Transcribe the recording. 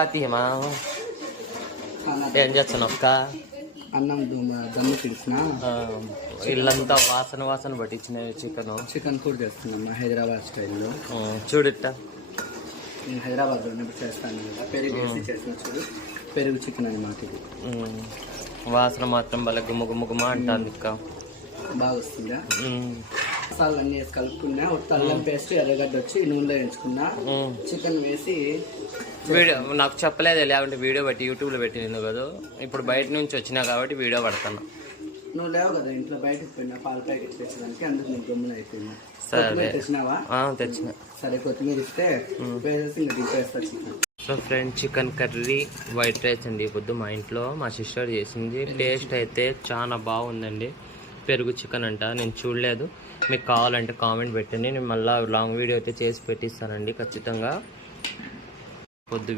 తీయమా ఏం చేస్తాను అక్క అన్నం దమ్ము పిలిచిన ఇల్లంతా వాసన వాసన పట్టించిన చికెన్ కూడా చేస్తున్నామ్మా హైదరాబాద్ స్టైల్లో. చూడట నేను హైదరాబాద్లో ఉన్నప్పుడు చేస్తాను కదా, పెరుగు వేసి చేసిన చూడు, పెరుగు చికెన్ అనమాట ఇది. వాసన మాత్రం భలే గుమ్మగుమ్మగుమా అంటుంది ఇక్క, బాగా వస్తుందా. మసాలా అన్నీ వేసి కలుపుకున్నా, ఒక అల్లం పేస్ట్ ఎర్రగడ్డ వచ్చి నూనెలో వేయించుకున్నా, చికెన్ వేసి వీడియో నాకు చెప్పలేదు, లేకుంటే వీడియో పెట్టి యూట్యూబ్లో పెట్టి నేను కదా. ఇప్పుడు బయట నుంచి వచ్చినా కాబట్టి వీడియో పడతాను. నువ్వు లేవు కదా ఇంట్లో, బయటకు పోయినా పాల ప్యాకెట్ తెచ్చడానికి, అందుకు నేను గమ్మున అయిపోయినా. సరే తెచ్చినావా? తెచ్చిన. సరే కొత్తిమీర ఇస్తే వేసేసి ఇంకా దింపేస్తా chicken. So friend, chicken curry white rice అండి. పొద్దు మా ఇంట్లో మా సిస్టర్ చేసింది. టేస్ట్ అయితే చాలా బాగుందండి. పెరుగు చికెన్ అంట, నేను చూడలేదు. మీకు కావాలంటే కామెంట్ పెట్టండి, నేను మళ్ళీ లాంగ్ వీడియో అయితే చేసి పెట్టిస్తానండి ఖచ్చితంగా. పొద్దు